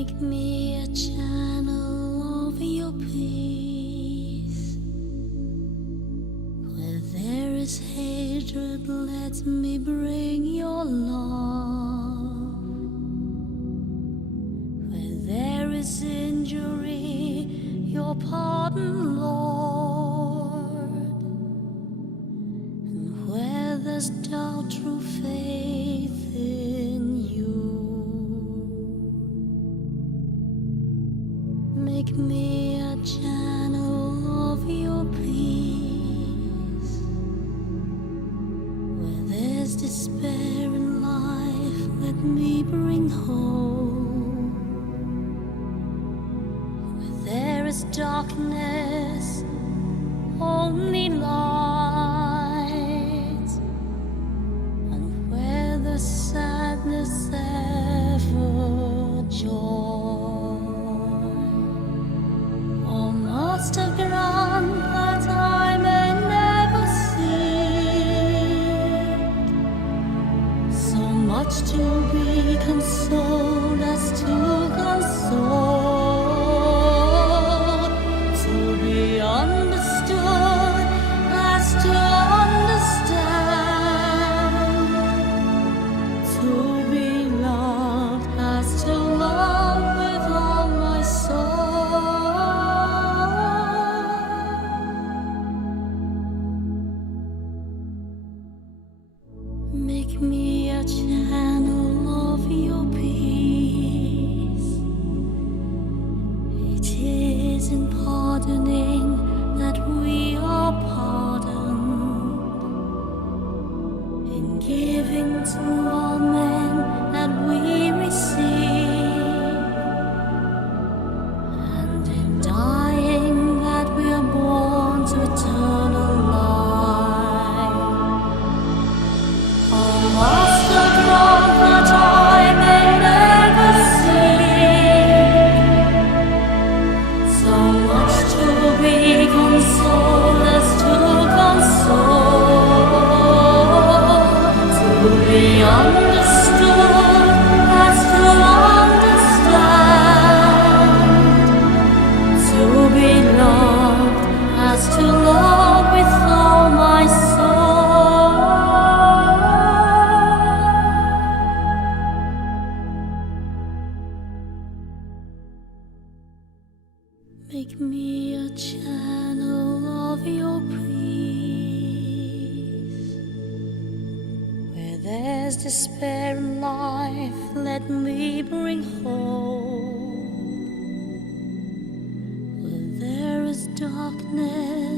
Make me a channel of your peace. Where there is hatred, let me bring your love. Where there is injury, your pardon, Lord. And where there's doubt, true faith in you. Make me a channel of your peace. Where there's despair in life, let me bring hope. Where there is darkness, only light. And where the sadness, ever joy. Master, grant that I may never seek so much to be consoled as to console, to be understood as to understand, to be loved as to love with all my soul. Make me a channel of your peace. It is in pardoning that we are pardoned, in giving to all men that we receive, and in dying that we are born to eternal life. Master, grant that I may never seek so much to be consoled as to console, to be understood as to understand, to be loved as to love with all my soul. Make me a channel of your peace. Where there's despair in life, let me bring hope. Where there is darkness,